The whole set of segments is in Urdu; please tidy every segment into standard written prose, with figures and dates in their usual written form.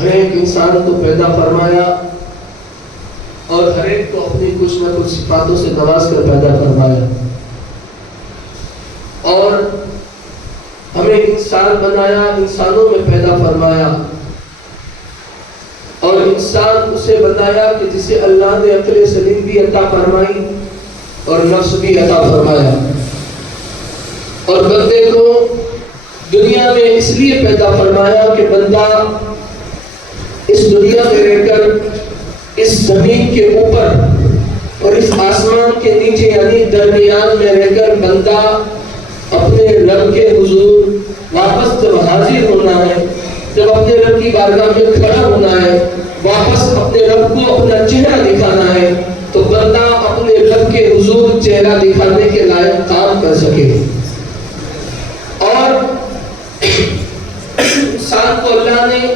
ہر ایک انسان کو پیدا فرمایا اور ہر ایک کو اپنی کچھ نہ کچھ صفاتوں سے نواز کر پیدا فرمایا، اور ہمیں انسان بنایا، انسانوں میں پیدا فرمایا، اور انسان اسے بنایا کہ جسے اللہ نے عقل سلیم بھی عطا فرمائی اور نفس بھی عطا فرمایا، اور بندے کو دنیا میں اس لیے پیدا فرمایا کہ بندہ اس دنیا میں رہ کر اس زمین کے اوپر اور اس آسمان کے نیچے یعنی درمیان میں رہ کر بندہ اپنے رب کے حضور واپس جب حاضر ہونا ہے، جب اپنے رب کی بارگاہ میں کھڑا ہونا ہے، واپس اپنے رب کو اپنا چہرہ دکھانا ہے، تو بندہ اپنے رب کے حضور چہرہ دکھانے کے لائق کام کر سکے۔ اور انسان کو اللہ نے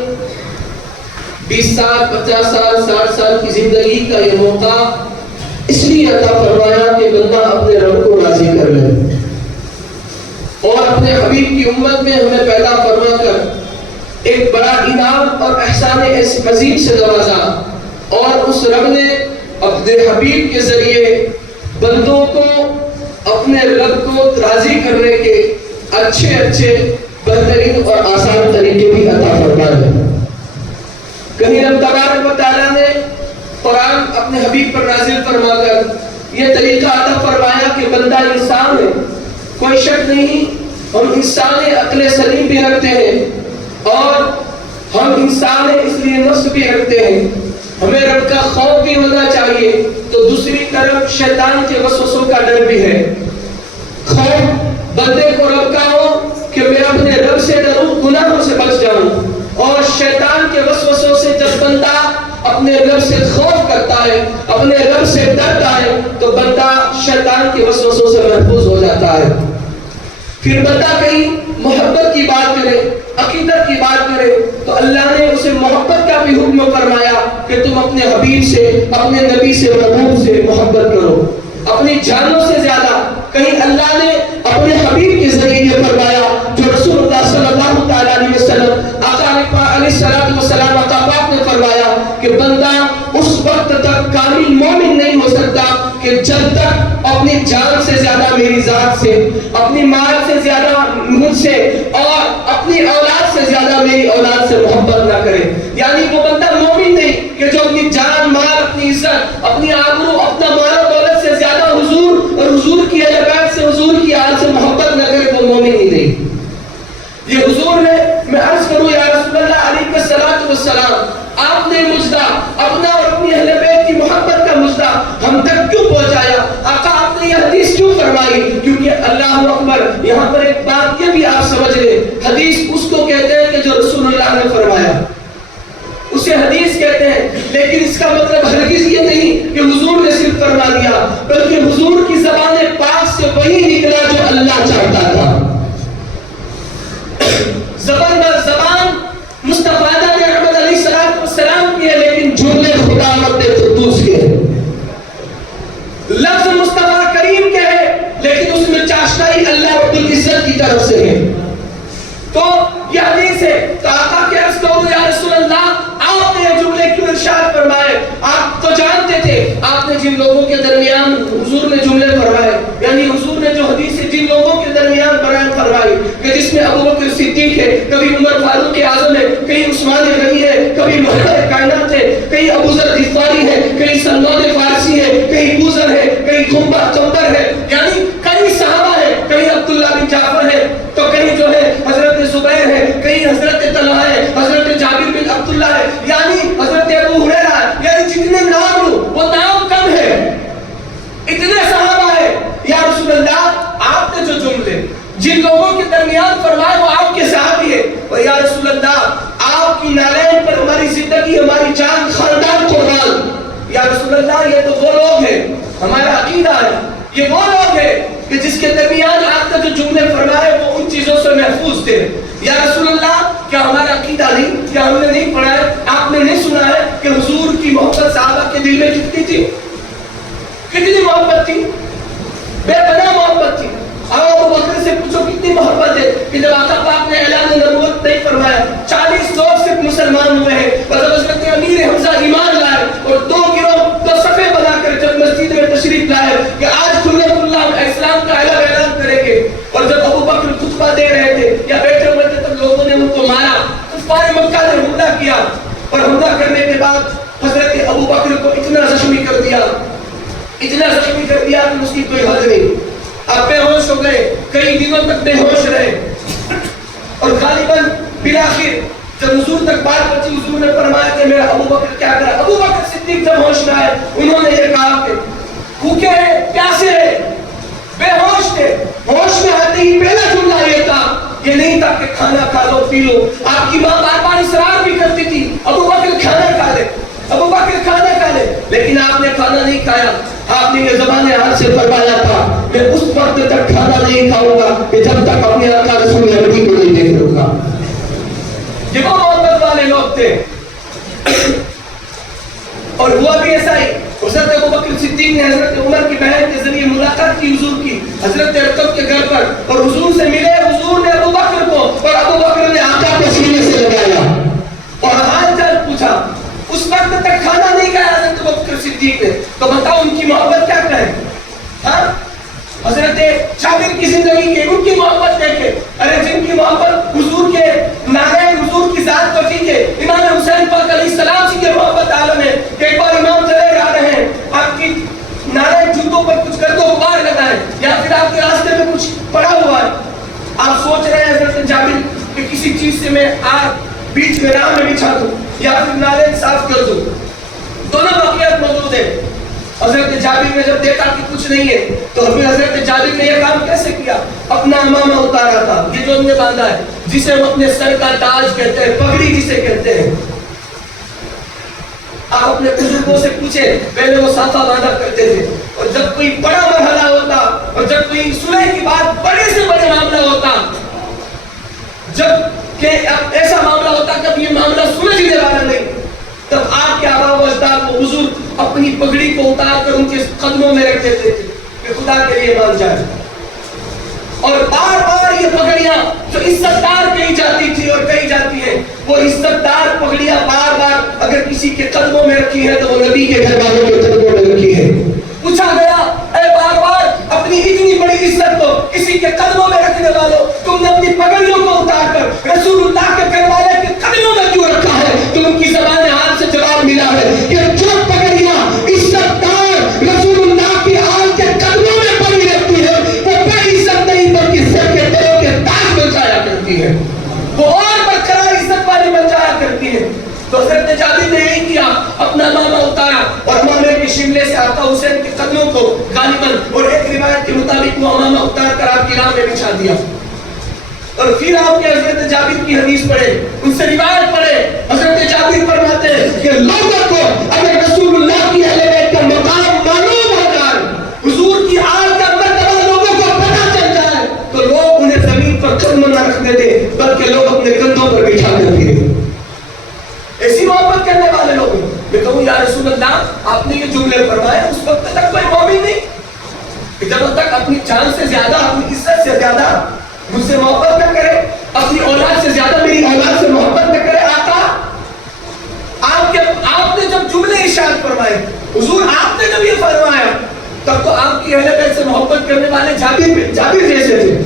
20 سال 50 سال 60 سال کی زندگی کا یہ موقع اس لیے عطا فرمایا کہ بندہ اپنے رب کو راضی کر لے، اور اپنے حبیب کی امت میں ہمیں پیدا فرما کر ایک بڑا انعام اور احسان عظیم سے نوازا، اور اس رب نے اپنے حبیب کے ذریعے بندوں کو اپنے رب کو راضی کرنے کے اچھے بہترین اور آسان طریقے بھی عطا فرمائے۔ کہیں رب تبارک و تعالیٰ نے قرآن اپنے حبیب پر نازل فرما کر یہ طریقہ عطا فرمایا کہ بندہ انسان ہے، کوئی شک نہیں، ہم انسان عقل سلیم بھی رکھتے ہیں اور ہم انسان اس لیے نفس بھی رکھتے ہیں، ہمیں رب کا خوف بھی ہونا چاہیے، تو دوسری طرف شیطان کے وسوسوں کا ڈر بھی ہے۔ خوف بندے کو رب کا ہو کہ میں اپنے رب سے ڈروں، گناہوں سے بچ جاؤں، اور شیطان کے وسوسوں سے جب بندہ اپنے رب سے خوف کرتا ہے، اپنے رب سے ڈرتا ہے، تو بندہ شیطان کے وسوسوں سے محفوظ ہو جاتا ہے۔ پھر بندہ کہیں محبت کی بات کرے، عقیدت کی بات کرے، تو اللہ نے اسے محبت کا بھی حکم فرمایا کہ تم اپنے حبیب سے، اپنے نبی سے، محبوب سے محبت کرو اپنی جانوں سے زیادہ۔ کہیں اللہ نے اپنے حبیب کے ذریعے یہ فرمایا جو رسول اللہ صلی اللہ تعالیٰ علیہ وسلم آقا علیہ السلام آقا پاک نے فرمایا کہ بندہ اس وقت تک کامل مومن نہیں ہو سکتا کہ جب تک اپنی جان سے زیادہ میری ذات سے، اپنی مال سے زیادہ مجھ سے، اور اپنی اولاد سے زیادہ میری اولاد سے محبت نہ کرے۔ یعنی وہ بندہ مومن نہیں کہ جو اپنی جان، مال، اپنی عزت، اپنی آبرو، اپنا مال و دولت سے زیادہ حضور اور حضور کی اہل بیت سے، حضور کی آل سے محبت نہ کرے، وہ مومن ہی نہیں۔ یہ حضور نے، میں عرض کروں یا رسول اللہ علیہ السلام، آپ نے مجدہ اپنا اور اپنی اہل بیت کی محبت کا مجدہ ہم تک کیوں پہنچایا؟ آقا آپ نے یہ حدیث کیوں فرمائی؟ کیونکہ اللہ اکبر، یہاں پر ایک بات یہ بھی آپ سمجھ لیں، حدیث اس کو کہتے ہیں کہ جو رسول اللہ نے فرمایا، اسے حدیث کہتے ہیں، لیکن اس کا مطلب ہرگز یہ نہیں کہ حضور نے صرف فرما دیا، بلکہ حضور کی زبان پاک سے وہی نکلا جو اللہ چاہتا تھا۔ زبان بر زبان مصطفیٰ نے احمد علیہ السلام کی ہے، لیکن جملے خدا رب قدوس کے ہیں۔ لفظ مصطفیٰ کریم کے ہے، لیکن اس میں چاشنائی اللہ رب العزت کی طرف سے ہے۔ تو یہ حدیث ہے، تو آقا کے عرض کرو یا رسول اللہ، آپ نے یہ جملے کیوں ارشاد فرمائے؟ آپ تو جانتے تھے، آپ نے جن لوگوں کے درمیان حضور نے جملے فرمائے، یعنی حضور نے جو حدیث جن لوگوں کے درمیان بیان فرمائی کہ جس میں ابو بکر صدیق ہے، کبھی عمر فاروق اعظم ہے، کہیں عثمان غنی ہے، کبھی محمد کائنات ہے، کہیں ابو ذر غفاری ہے، کہیں سلمان فارسی ہے، کہیں بوذر ہے، کہیں قمبر ہے، یعنی کئی صحابہ ہے، کہیں عبداللہ بن جعفر ہے، تو کہیں جو ہے حضرت زبیر ہے، کہیں حضرت طلحہ ہے، حضرت جابر بن عبداللہ ہے، یعنی حضرت ابو ہریرہ ہے، یعنی جتنے نام لو وہ نام کم ہے، اتنے صحابہ ہے۔ یا رسول اللہ، آپ نے جو جملے جن لوگوں کے درمیان فرمائے وہ آپ کے صحابی ہے، اور یا رسول اللہ آپ کی نالین پر ہماری زندگی، ہماری جان، خاندان قربان۔ یا رسول اللہ یہ تو وہ لوگ ہیں، ہمارا عقیدہ ہے، یہ وہ لوگ ہیں کہ جس کے درمیان آپ نے جو جملے فرمائے وہ ان چیزوں سے محفوظ تھے۔ یا رسول اللہ کیا ہمارا عقیدہ نہیں، کیا ہم نے نہیں پڑھا ہے، آپ نے نہیں سنا ہے کہ حضور کی محبت صحابہ کے دل میں کتنی تھی، کتنی محبت تھی، بے پناہ محبت تھی۔ ابو بکر سے پوچھو کتنی محبت ہے کہ جب آقا پاک نے اعلان نبوت نہیں فرمایا، 40 لوگ صرف مسلمان ہوئے ہیں، نے حملہ کیا اور حملہ کرنے کے بعد حضرت ابو بکر کو اتنا زخمی کر دیا کہ اس کی کوئی حد نہیں. آپ بے ہوش ہو گئے, کئی دنوں تک بے ہوش رہے, اور غالباً بالآخر جب حضور تک بات پہنچی, حضور نے فرمایا کہ میرا ابو بکر کیا کرا. ابو بکر صدیق جب ہوش میں آئے, انہوں نے یہ کہا کہ بھوکے ہیں, پیاسے ہیں, بے ہوش تھے. ہوش میں آتے ہی پہلا جملہ یہ تھا, یہ نہیں تھا کہ کھانا کھا لو پی لو. آپ کی ماں بار بار اصرار بھی کرتی تھی, ابو بکر کھانا کھا لے, ابو بکر کھانا کھا لے, لیکن آپ نے کھانا نہیں کھایا. آپ نے یہ زبان حال سے فرمایا تھا, میں اس وقت تک کھانا نہیں کھاؤں گا کہ جب تک اپنے آقا رسول نبی کو نہیں دیکھ لوں گا. یہ وہ محبت والے لوگ تھے. اور ہوا بھی ایسا ہی, حضرت ابو بکر صدیق نے حضرت عمر کی بہن کے ذریعے ملاقات کی حضور کی, حضرت ارقم کے گھر پر, اور حضور سے ملے. حضور نے ابو بکر کو, اور ابو بکر نے آقا کو سینے سے لگایا اور حال چال پوچھا. اس وقت تک کھانا نہیں کھایا حضرت ابو بکر صدیق نے, تو بتاؤ ان کی محبت کیا کہیں. ہاں, حضرت جابر کی زندگی کے ان کی محبت دیکھے. ارے جن کی محبت حضور کے نانے, حضور کی ذات کو ٹھیک ہے. امام حسین پاک علیہ السلام سے کی محبت عالم ہے کہ ایک بار امام چلے جا رہے ہیں, آپ کی نانے جوتوں پر کچھ گرد و غبار لگا ہے, یا پھر آپ کے راستے میں کچھ پڑا ہوا ہے. آپ سوچ رہے ہیں حضرت جابر کہ کسی چیز سے میں آگ بیچ میں راہ میں بچھا دوں یا پھر نالے صاف کر دوں. دونوں واقعات موجود ہیں. حضرت جابر نے جب دیکھا کہ کچھ نہیں ہے, تو پھر حضرت جابر نے یہ کام کیسے کیا, اپنا امامہ اتارا تھا, یہ جو ہم نے باندھا ہے, جسے ہم اپنے سر کا تاج کہتے ہیں, پگڑی جسے کہتے ہیں. آپ اپنے بزرگوں سے پوچھیں, پہلے وہ صافہ باندھا کرتے تھے, اور جب کوئی بڑا مرحلہ ہوتا, اور جب کوئی صلح کی بات بڑے سے بڑے معاملہ ہوتا, جب کہ ایسا معاملہ ہوتا کہ یہ معاملہ سلجھنے والا نہیں, تب آپ کے آباء و اجداد وہ بزرگ اپنی پگڑی کو اتار کر ان کے قدموں میں رکھ دیتے تھے کہ خدا کے لیے مان جائے. اور بار بار یہ پگڑیاں جو عزت دار کہی جاتی تھی اور کہی جاتی ہیں, وہ عزت دار پگڑیاں بار بار اگر کسی کے قدموں میں رکھی ہیں تو وہ نبی کے گھر والوں کے قدموں میں رکھی ہے. پوچھا گیا, اے بار بار اپنی اتنی بڑی عزت کو کسی کے قدموں میں رکھنے والوں, تم نے اپنی پگڑیوں کو اتار کر رسول اللہ کے گھر والے کے قدموں میں کیوں رکھا ہے؟ تو ان کی زبان حال سے جواب ملا ہے کہ جو پگڑیاں عزت دار رسول اللہ کی آل کے قدموں میں پڑی رہتی ہے, وہ بڑی عزت نہیں بلکہ سر کے تلوں کے تاج بن جایا کرتی ہے, وہ اور برقرار عزت والی بن جایا کرتی ہے. تو حضرت جابر نے یہی کیا, اپنا امامہ اتارا اور امامے کے شملے سے آقا حسین کے قدموں کو غالباً, اور ایک روایت کے مطابق وہ امامہ اتار کر آپ کی راہ میں بچھا دیا. اور پھر آپ کے حضرت جابر کی حدیث پڑھے, ان سے روایت پڑھے. حضرت جابر فرماتے ہیں کہ لوگوں کو اگر رسول اللہ کی اہل بیت کا مقام معلوم ہو جائے, حضور کی آل کا مرتبہ لوگوں کو پتہ چل جائے, تو لوگ انہیں زمین پر قدم نہ رکھ دیتے بلکہ لوگ اپنے کندھوں پر بچھا کر پھرے. ایسی محبت کرنے والے لوگ. میں کہوں یا رسول اللہ, آپ نے یہ جملے فرمائے, اس وقت تک کوئی مومن نہیں کہ جب تک اپنی جان سے زیادہ, اپنی عزت سے زیادہ مجھ سے محبت نہ کرے, اپنی اولاد سے زیادہ میری اولاد سے محبت نہ کرے. آقا آپ نے جب جملے ارشاد فرمائے, حضور آپ نے جب یہ فرمایا, تب تو آپ کی اہل بیت سے محبت کرنے والے جابر جیسے تھے.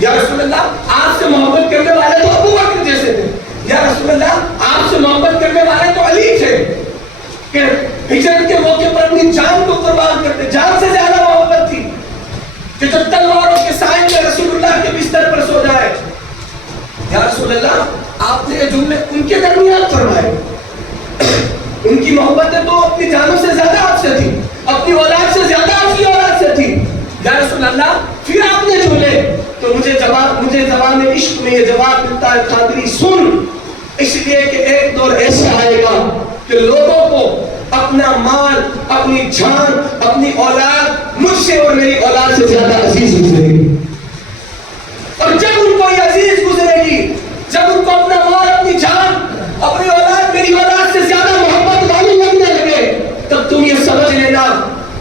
یا رسول اللہ, آپ سے محبت کرنے والے تو ابو بکر جیسے تھے. یا رسول اللہ, آپ سے محبت کرنے والے تو علی تھے کہ ہجرت کے موقع پر اپنی جان کو قربان کرتے. جان سے زیادہ محبت تھی کہ جو تلواروں کے سائے میں رسول اللہ کے بستر پر سو جائے. یا رسول اللہ, آپ نے یہ جملے ان کے درمیان فرمائے. ان کی محبتیں تو اپنی جانوں سے زیادہ آپ سے تھی, اپنی اولاد سے زیادہ آپ کی اولاد سے تھی. یا رسول اللہ, پھر آپ نے جملے, تو مجھے زبان عشق میں یہ جواب ملتا ہے, قادری سن, اس لیے کہ ایک دور ایسا آئے گا کہ لوگوں کو اپنا مال, اپنی جان, اپنی اولاد مجھ سے اور میری اولاد سے زیادہ عزیز گزرے گی. اور جب ان کو یہ عزیز گزرے گی, جب ان کو اپنا مال, اپنی جان, اپنی اولاد میری اولاد سے زیادہ محبت والی لگنے لگے, تب تم یہ سمجھ لینا,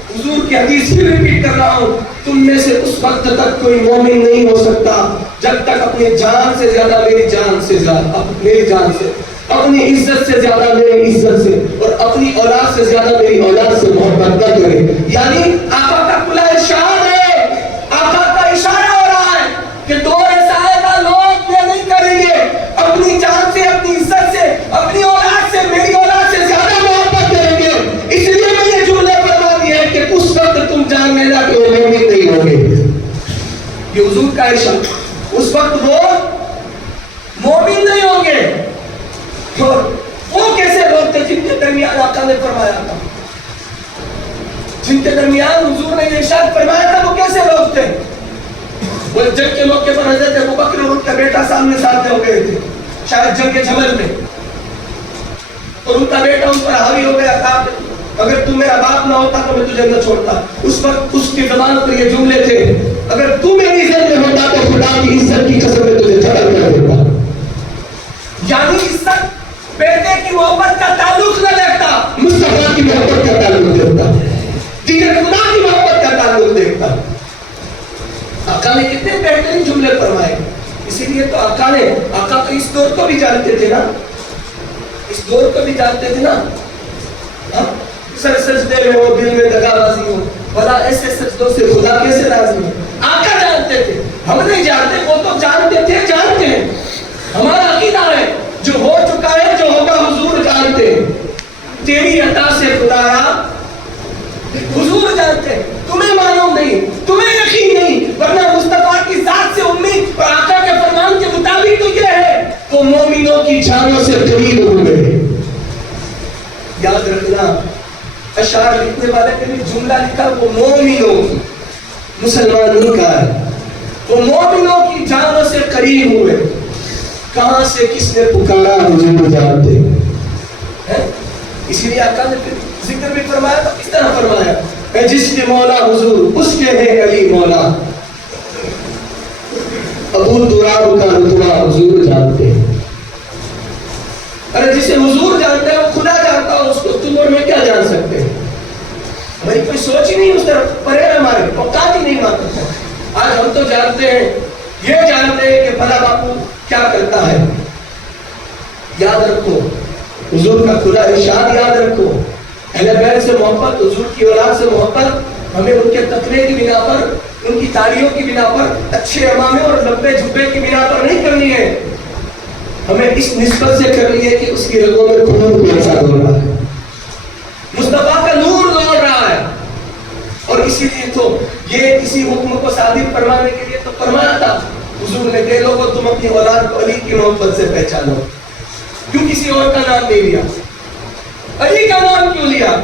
حضور کی حدیث پھر ریپیٹ کر رہا ہوں, تم میں سے اس وقت تک کوئی مومن نہیں ہو سکتا جب تک اپنی جان سے زیادہ میری جان سے زیادہ, میری جان سے, اپنی عزت سے زیادہ میری عزت سے, اور اپنی اولاد سے زیادہ میری اولاد سے محبت نہ کرے. یعنی آقا کا کھلا ارشاد ہے, آقا کا اشارہ ہو رہا ہے کہ دور ایسا آئے گا لوگ یہ نہیں کریں گے, اپنی جان سے, اپنی عزت سے, عائشہ اس وقت وہ مومن نہیں ہوں گے. اور وہ کیسے لوگ تھے جن کے درمیان آقا نے فرمایا تھا, جن کے درمیان حضور نے ارشاد فرمایا تھا, وہ کیسے لوگ تھے؟ وہ جنگ کے موقع پر حضرت ابوبکر اور ان کا بیٹا سامنے ساتھ ہو گئے تھے, شاید جنگ کے جمل میں, اور ان کا بیٹا ان پر حاوی ہو گیا تھا, اگر تو میرا باپ نہ ہوتا تو میں تجھے نہ چھوڑتا. اس وقت اس کی زبان پر یہ جملے تھے, اگر تو میری عزت میں ہوتا تو خدا کی عزت کی قسم میں تجھے جھڑ کر دیتا. یعنی عزت بیٹے کی محبت کا تعلق نہ دیکھتا, مصطفیٰ کی محبت کا تعلق دیکھتا, دین خدا کی محبت کا تعلق دیکھتا. آقا نے کتنے بہترین جملے فرمائے. اسی لیے تو آقا تو اس دور کو بھی جانتے تھے نا, اس دور کو بھی جانتے تھے نا. سر سجدے میں ہو, دل میں دغا بازی ہو, بھلا ایسے سجدوں سے خدا کیسے راضی ہو؟ آقا جانتے تھے, ہم نہیں جانتے, وہ تو جانتے تھے, جانتے ہیں. ہمارا عقیدہ ہے جو ہو چکا ہے, جو ہوگا حضور جانتے ہیں. تیری عطا سے خدایا حضور جانتے ہیں, تمہیں معلوم نہیں, تمہیں یقین نہیں, ورنہ مصطفیٰ کی ذات سے امید اور آقا کے فرمان کے مطابق تو یہ ہے وہ مومنوں کی جانوں سے قریب ہوئے. یاد رکھنا, اشعار لکھنے والے نے بھی جملہ لکھا, وہ مومنوں کی, مسلمانوں کا ہے, وہ مومنوں کی جانوں سے قریب ہوئے. کہاں سے کس نے پکارا حضور جانتے ہیں. اسی لیے آقا نے پھر ذکر بھی فرمایا تو اس طرح فرمایا, اے جس کے مولا حضور اس کے ہے علی مولا, ابو تراب کا رتبہ حضور جانتے ہیں. ارے جسے حضور جانتے ہیں وہ خدا جانتا ہو, اس کو تم اور میں کیا جان سکتے ہیں؟ ہماری کوئی سوچ ہی نہیں اس طرف, پرے ہمارے اوقات ہی نہیں مانتے. آج ہم تو جانتے ہیں, یہ جانتے ہیں کہ بھلا باپو کیا کرتا ہے. یاد رکھو حضور کا کھلا ارشاد, یاد رکھو اہل بیت سے محبت, حضور کی اولاد سے محبت ہمیں ان کے تقوی کی بنا پر, ان کی تعریفوں کی بنا پر, اچھے امامے اور لمبے جبے کی بنا پر نہیں کرنی ہے. ہمیں اس نسبت سے کرنی ہے کہ اس کی رگوں میں خون کیسا دوڑ رہا ہے, مصطفیٰ کا نور دوڑ رہا ہے. اور اسی لیے تو یہ کسی حکم کو صادق فرمانے کے لیے تو فرمایا تھا حضور نے کہ لوگوں تم اپنی اولاد کو علی کی محبت سے پہچانو. کیوں کسی اور کا نام نہیں لیا؟ علی کا نام کیوں لیا؟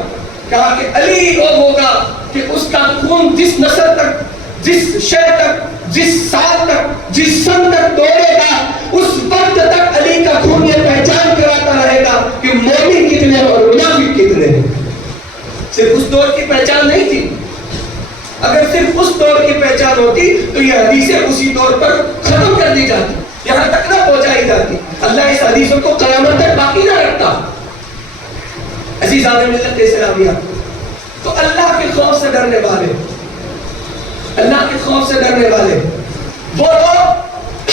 کہا کہ علی وہ ہوگا کہ اس کا خون جس نسل تک, جس شے تک, جس سال تک, جس سن تک دوڑے گا, اس وقت تک علی کا خون یہ پہچان کراتا رہے گا کہ مومن کتنے اور منافق کتنے ہیں. صرف اس دور کی پہچان نہیں تھی. اگر صرف اس دور کی پہچان ہوتی تو یہ حدیثیں اسی دور پر ختم کر دی جاتی, یہاں تک نہ پہنچائی جاتی. اللہ اس حدیثوں کو قیامت تک باقی نہ رکھتا. عزیزان ملت اسلامیہ, تو اللہ کے خوف سے ڈرنے والے, اللہ کے خوف سے ڈرنے والے وہ لوگ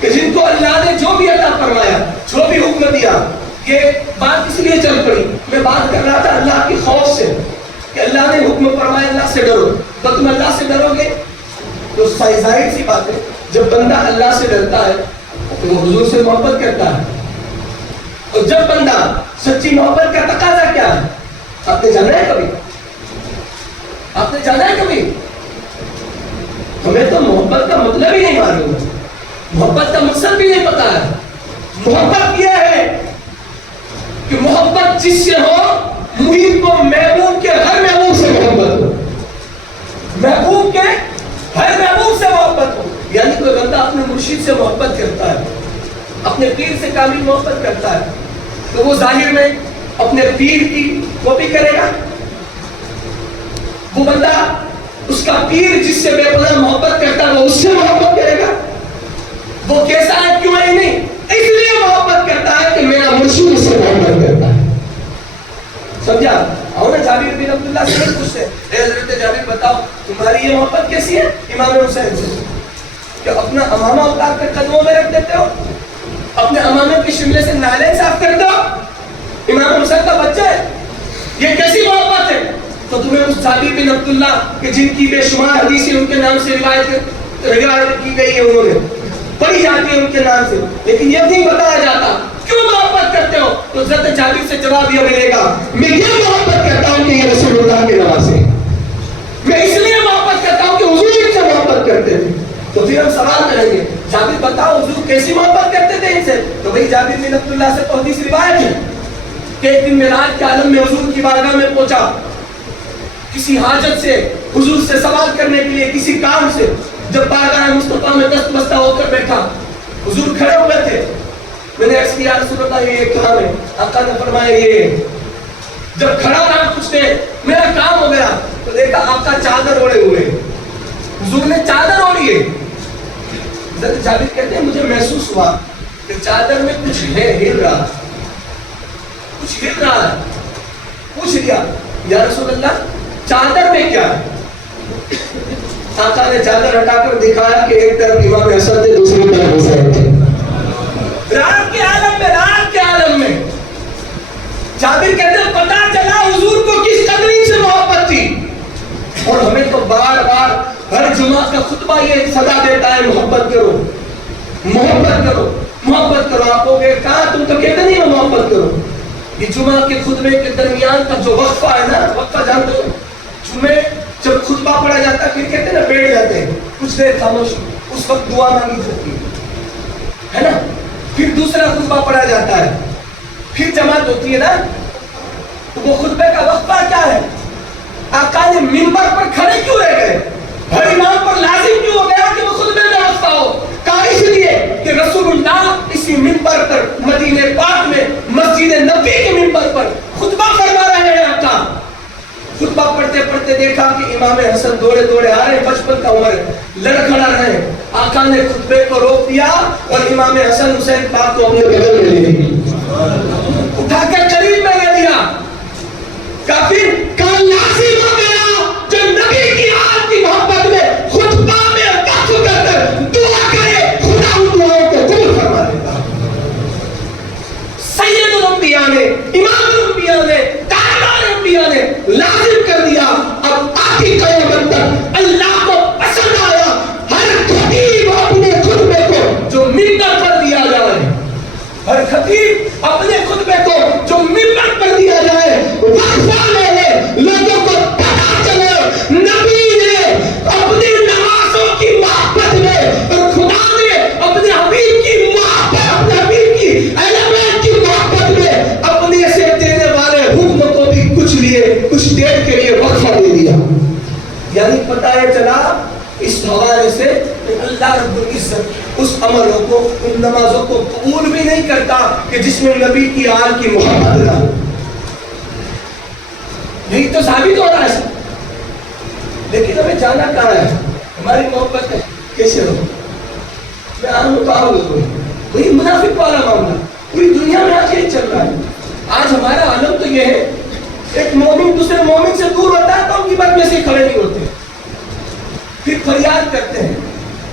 کہ جن کو اللہ نے جو بھی عطا فرمایا, جو بھی حکم دیا, یہ بات اس لیے چل پڑی. میں بات کر رہا تھا اللہ کے خوف سے کہ اللہ نے حکم فرمایا اللہ سے ڈرو, تو تم اللہ سے ڈرو گے تو ظاہر سی بات ہے جب بندہ اللہ سے ڈرتا ہے تو وہ حضور سے محبت کرتا ہے. اور جب بندہ سچی محبت کا تقاضا کیا ہے, آپ نے جانا ہے کبھی؟ آپ نے جانا ہے کبھی؟ ہمیں تو محبت کا مطلب ہی نہیں معلوم, محبت کا مقصد بھی نہیں پتا ہے. محبت یہ ہے کہ محبت جس سے ہو, محب کو محبوب کے ہر محبوب سے محبت ہو, محبوب کے ہر محبوب سے محبت ہو. یعنی کوئی بندہ اپنے مرشد سے محبت کرتا ہے, اپنے پیر سے کامل محبت کرتا ہے, تو وہ ظاہر میں اپنے پیر کی کاپی کرے گا. وہ بندہ اس کا پیر جس سے بے پناہ محبت کرتا ہے وہ اس سے محبت کرے گا. وہ کیسا ہے کیوں ہے نہیں, اس لیے محبت کرتا ہے کہ میرا مرشد اس سے محبت کرتا ہے. سمجھا؟ اور جابر بن عبداللہ سے پوچھتے, اے حضرت جابر بتاؤ تمہاری یہ محبت کیسی ہے امام حسین سے کہ اپنا امامہ اتار کر قدموں میں رکھ دیتے ہو, اپنے امامے کے شملے سے نالے صاف کرتے ہو, امام حسین کا بچہ ہے, یہ کیسی محبت ہے؟ تو تمہیں اس جابر بن عبداللہ کہ جن کی بے شمار حدیثیں ان کے نام سے روایت کی گئی ہے, انہوں نے پڑھی جاتی ہے ان کے نام سے, لیکن یہ نہیں بتایا جاتا کیوں محبت کرتے ہو. تو حضرت جابر سے جواب یہ ملے گا, میں یہ محبت کرتا ہوں کہ یہ رسول اللہ کے نواز ہے, میں اس لیے محبت کرتا ہوں کہ حضور سے محبت کرتے تھے. تو پھر ہم سوال کریں گے جابر بتاؤ حضور کیسی محبت کرتے تھے ان سے؟ تو بھائی جابر بن عبداللہ سے تو حدیث روایت ہے کہ ایک دن معراج کے عالم میں حضور کی بارگاہ میں پہنچا کسی حاجت سے، حضور سے سوال کرنے کے لیے کسی کام سے. جب بارگاہ مصطفیٰ میں دست بستہ ہو کر بیٹھا، حضور کھڑے ہوئے تھے. میں نے عرض کیا رسول اللہ یہ کام ہے. آقا نے فرمایا یہ. جب کھڑا رہا کچھ دیر میرا کام ہو گیا تو دیکھا آقا چادر اوڑے ہوئے. حضور نے چادر اوڑھی ہے. حضرت جابر کہتے ہیں مجھے محسوس ہوا کہ چادر میں کچھ ہے، ہل رہا، کچھ ہل رہا ہے. پوچھ لیا یا رسول اللہ چادر میں کیا ہے؟ آقا نے چادر ہٹا کر دکھایا کہ ایک طرف امام حسن تھے، دوسری طرف حسین تھے. رات کے عالم میں جابر کہتے ہیں پتہ چلا حضور کو کس قدر سے محبت تھی. اور ہمیں تو بار بار ہر جمعہ کا خطبہ یہ صدا دیتا ہے محبت کرو، محبت کرو، محبت کرو. آپ کو کہا تم تو کہتے نہیں ہو محبت کرو. یہ جمعہ کے خطبے کے درمیان کا جو وقفہ ہے نا، وقفہ جانتے ہو؟ جمعے جب خطبہ پڑھا جاتا ہے پھر کہتے ہیں نا بیٹھ جاتے ہیں کچھ دیر خاموش، اس وقت دعا مانگی جاتی ہے نا. پھر دوسرا خطبہ پڑھا جاتا ہے، پھر جماعت ہوتی ہے نا. تو وہ خطبے کا وقفہ کیا ہے؟ آقا نے منبر پر کھڑے کیوں رہ گئے؟ ہر امام پر لازم کیوں ہو گیا کہ وہ خطبے میں وقفہ ہو؟ کہا اس لیے کہ رسول اللہ اسی منبر پر مدینہ پاک میں مسجد نبی کے منبر پر خطبہ فرما رہے ہیں. آقا خطبہ پڑھتے پڑھتے دیکھا کہ امام حسن دوڑے دوڑے آ رہے ہیں، بچپن کا عمر ہے، لڑکھڑا رہے ہیں. آقا نے خطبے کو روک دیا اور امام حسن حسین پاک کو اپنے بغل میں لے لیا، اٹھا کر قریب میں لے لیا. کافر کا لازم ہو گیا جو نبی کی آل کی محبت میں خطبہ میں وقف کر کر دعا کرے خدا ان دعاؤں کو قبول فرما لیتا. سید الانبیاء نے، امام الانبیاء نے، تاجدار الانبیاء نے لازم کر دیا. اب آتی قیامت تک اللہ کو پسند آیا ہر خطیب اپنے خطبے کو جو منبر پر دیا جائے، ہر خطیب اپنے خطبے کو جو منبر پر دیا جائے وقفہ لے لے، لوگوں کو پتہ چلے نبی نے اپنی نمازوں کی محبت میں اور خدا نے اپنے حبیب کی محبت، اپنے حبیب کی اہل بیت کی محبت میں اپنے سے دینے والے حکم کو بھی کچھ لیے کچھ دیر کے لیے وقفہ دے دیا. یعنی پتہ ہے چلا اس حوالے سے کہ اللہ رب العزت اس عملوں کو، ان نمازوں کو قبول بھی نہیں کرتا کہ جس میں نبی کی آل کی محبت نہ ہو. یہی تو ثابت ہو رہا ہے. لیکن ہمیں جانا کہاں ہے؟ ہماری محبت ہے کیسے ہو؟ میں عام مطابق وہی منافق والا معاملہ پوری دنیا میں آج یہی چل رہا ہے. آج ہمارا عالم تو یہ ہے ایک مومن دوسرے مومن سے دور ہوتا ہے تو ان کی بات میں سے کھڑے نہیں ہوتے، پھر فریاد کرتے ہیں.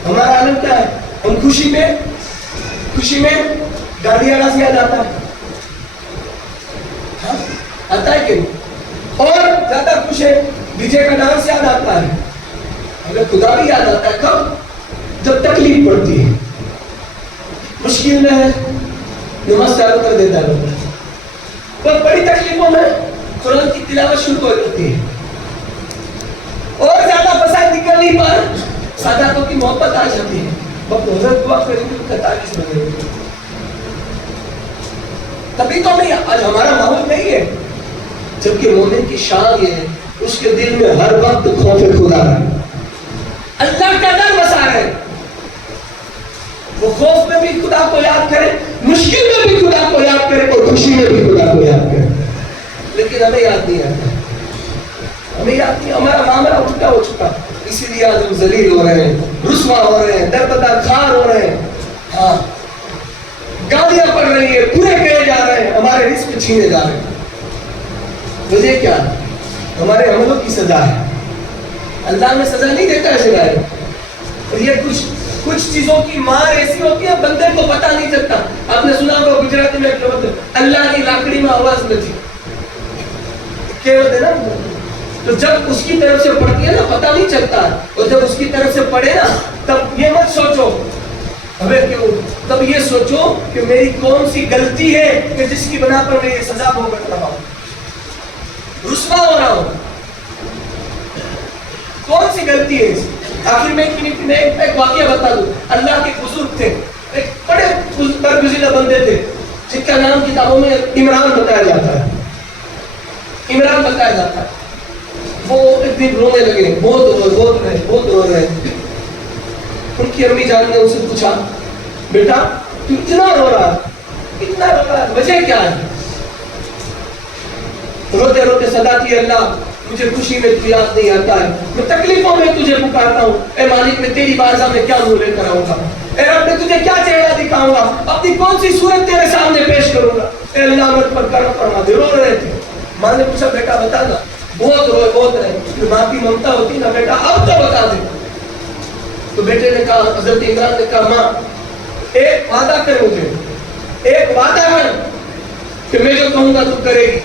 ہمارا عالم کیا ہے؟ ہم خوشی میں گاڑیاں سے یاد آتا ہے، آتا ہے کہ اور زیادہ خوش ہے ڈی جے کا ڈانس یاد آتا ہے. ہمیں خدا بھی یاد آتا ہے. کب؟ جب تکلیف پڑتی ہے، مشکل میں ہے نماز چالو کر دیتا ہے. پر بڑی تکلیفوں میں قرآن کی تلاوت شروع ہو جاتی ہے. اور زیادہ پسند نکلنے پر ساداتوں کی محبت آ جاتی ہے. وقت حضرت دعا کریں گے 41 بجے. تبھی تو نہیں آج ہمارا ماحول نہیں ہے. جبکہ مومن کی شان یہ ہے اس کے دل میں ہر وقت خوف خدا ہے، اللہ کا ڈر بسا ہے. وہ خوف میں بھی خدا کو یاد کرے، مشکل میں بھی خدا کو یاد کرے اور خوشی میں بھی خدا کو یاد کرے. لیکن ہمیں یاد نہیں آتا، ہمیں یاد نہیں. ہمارا معاملہ الٹا ہو چکا، اسی لیے آج ہم ذلیل ہو رہے ہیں، رسوا ہو رہے ہیں، دربدر خار ہو رہے ہیں. ہاں گالیاں پڑ رہی ہیں، پورے کہے جا رہے ہیں، ہمارے رزق چھینے جا رہے ہیں. وجہ کیا؟ ہمارے عملوں کی سزا ہے. اللہ میں سزا نہیں دیتا ہے سزائے. اور یہ کچھ چیزوں کی مار ایسی ہوتی ہے بندے کو پتہ نہیں چلتا. آپ نے سنا ہوگا گجراتی میں اللہ کی لاکڑی میں آواز نچی کہتے ہیں نا. تو جب اس کی طرف سے پڑتی ہے نا پتہ نہیں چلتا، اور جب اس کی طرف سے پڑے نا تب یہ مت سوچو ہمیں کیوں، تب یہ سوچو کہ میری کون سی غلطی ہے کہ جس کی بنا پر میں یہ سزا بھوگت رہا ہوں، رسوا ہو رہا ہوں. کون سی غلطی ہے؟ آخر میں ایک واقعہ بتا دوں. اللہ کے بزرگ تھے, ایک بڑے برگزیدہ بندے تھے جن کا نام کتابوں میں عمران بتایا جاتا ہے. عمران بتایا جاتا ہے. وہ ایک دن رونے لگے, بہت رو رہے. ان کی امی جان نے ان سے پوچھا, بیٹا تو اتنا رو رہا ہے, وجہ کیا ہے؟ روتے روتے صدا کی, اللہ مجھے خوشی میں تو یاد نہیں آتا ہے, میں تکلیفوں میں تجھے پکارتا ہوں. اے مالک میں تیری بارگاہ میں کیا منہ لے کر آؤں گا؟ اے رب میں تجھے کیا چہرہ دکھاؤں گا؟ اپنی کون سی صورت تیرے سامنے پیش کروں گا؟ اے اللہ مجھ پر کرم فرما دے. رو رہے تھے. ماں نے پوچھا, بیٹا بتا نا. بہت رہے. ماں کی ممتا ہوتی نا, بیٹا اب تو بتا دے. تو بیٹے نے کہا, حضرت عمران نے کہا, ماں ایک وعدہ کر مجھے, ایک وعدہ کر کہ میں جو کہوں گا تو کرے گی.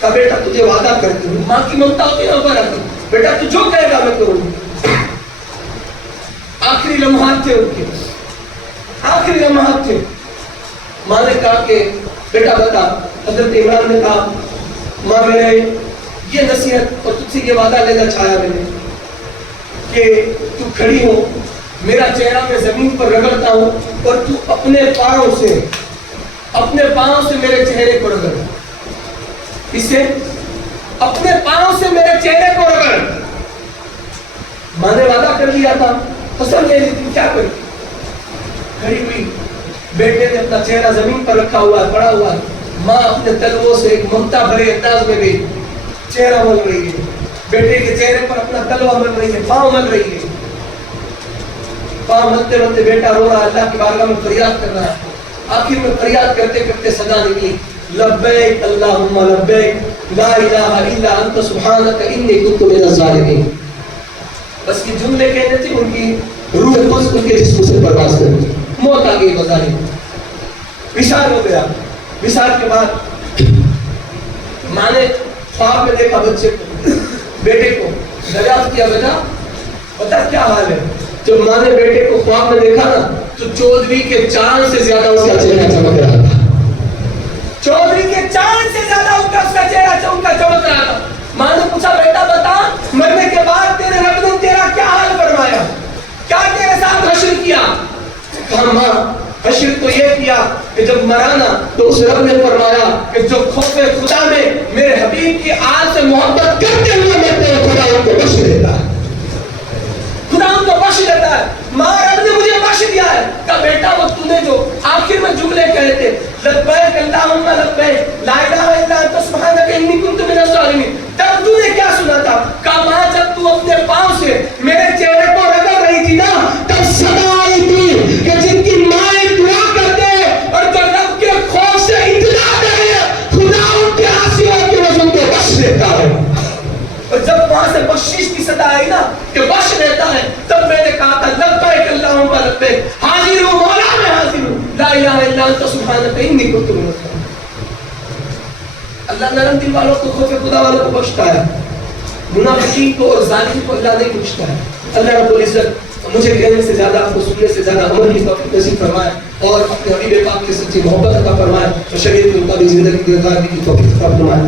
کہا بیٹا تجھے وعدہ کرتی ہوں. ماں کی ممتا ہوتی نا اوپر آتی, بیٹا تو جو کہے گا میں کروں گی. آخری لمحات تھے ان کے, آخری لمحات تھے. ماں نے کہا کہ بیٹا بتا. حضرت عمران نے کہا, ماں میں نے یہ نصیحت اور تجھ سے یہ وعدہ لینا چاہا میں نے کہ تو کھڑی ہو, میرا چہرہ میں زمین پر رگڑتا ہوں اور تو اپنے پاؤں سے میرے چہرے کو رگڑ. اسے اپنے پاؤں سے میرے چہرے کو رگڑ. ماں نے وعدہ کر لیا تھا, قسم لے لی تھی, کیا کری؟ کھڑی ہوئی, بیٹے نے اپنا چہرہ زمین پر رکھا ہوا ہے, پڑا ہوا ہے. ماں اپنے تلووں سے ایک ممتا بھرے انداز میں بھی چہرہ مل رہی ہے. بیٹے کے چہرے پر اپنا تلوا مل رہی ہے, پاؤں مل رہی ہے. پاؤں ملتے ملتے بیٹا رو رہا ہے, اللہ کی بارگاہ میں فریاد کر رہا ہے. آخر میں فریاد کرتے کرتے صدا نکلی, لبیک اللہم لبیک لا الہ الا انت سبحانک انی کنت من الظالمین. بس یہ جملے کہنے تھے, ان کی روح قدس ان کے جسم سے پرواز کر گئی. موت آ گئی بظاہر. وصال ہو گیا. وصال کے بعد ماں نے خواب میں دیکھا بچے کو, بیٹے کو. دریافت کیا, بیٹا بتا کیا حال ہے؟ جب ماں نے بیٹے کو خواب میں دیکھا نا, تو چودھری کے چاند سے زیادہ اس کا چہرہ چمک رہا تھا. چودھری کے چاند سے زیادہ اس کا چہرہ چمک رہا تھا. ماں نے پوچھا, بیٹا بتا مرنے کے بعد تیرے رب نے تیرا کیا حال فرمایا, کیا تیرے ساتھ حشر کیا؟ کہا ماں حشر تو یہ کیا کہ جب مرانا تو اس رب نے فرمایا کہ جو خوف خدا میں میرے حبیب کی آل سے محبت کرتے ہوئے مرتے ہیں, خدا ان کو بخش دیتا ہے, خدا ان کو بخش دیتا ہے. ماں رب نے مجھے بخش دیا ہے. کہا بیٹا وہ تو نے جو آخر میں جملے کہے تھے, لبیک اللہم لبیک لا الہ الا انت سبحانک انی کنت من الظالمین, تب تو نے کیا سنا تھا؟ کہا ماں جب تو اپنے پاؤں سے میرے چہرے کو رگڑ رہی تھی نا, تب صدا آئی تھی کہ جن کی مائیں دعا کرتے اور جو رب کے خوف سے اطلاع کرے, خدا ان کے آسیوں کی وجہ کو بخش دیتا ہے. اور جب وہاں سے بخشش کی صدا آئی نا کہ بخش دیتا ہے, تب میں نے کہا تھا لبیک اللہم لبیک, حاضر ہوں مولا میں حاضر ہوں, لا الہ الا انت سبحانک انی کنت من الظالمین. اللہ نرم دل والوں کو, خوف خدا والوں کو بخشتا ہے, منافقین کو اور ظالم کو اللہ نہیں بخشتا ہے. اللہ رب العزت مجھے کہنے سے زیادہ, آپ کو سننے سے زیادہ عمل کی توفیق نصیب فرمائے اور اپنے حبیب پاک کی سچی محبت عطا فرمائے اور شریعت کے مطابق زندگی گزارنے کی توفیق عطا فرمائے.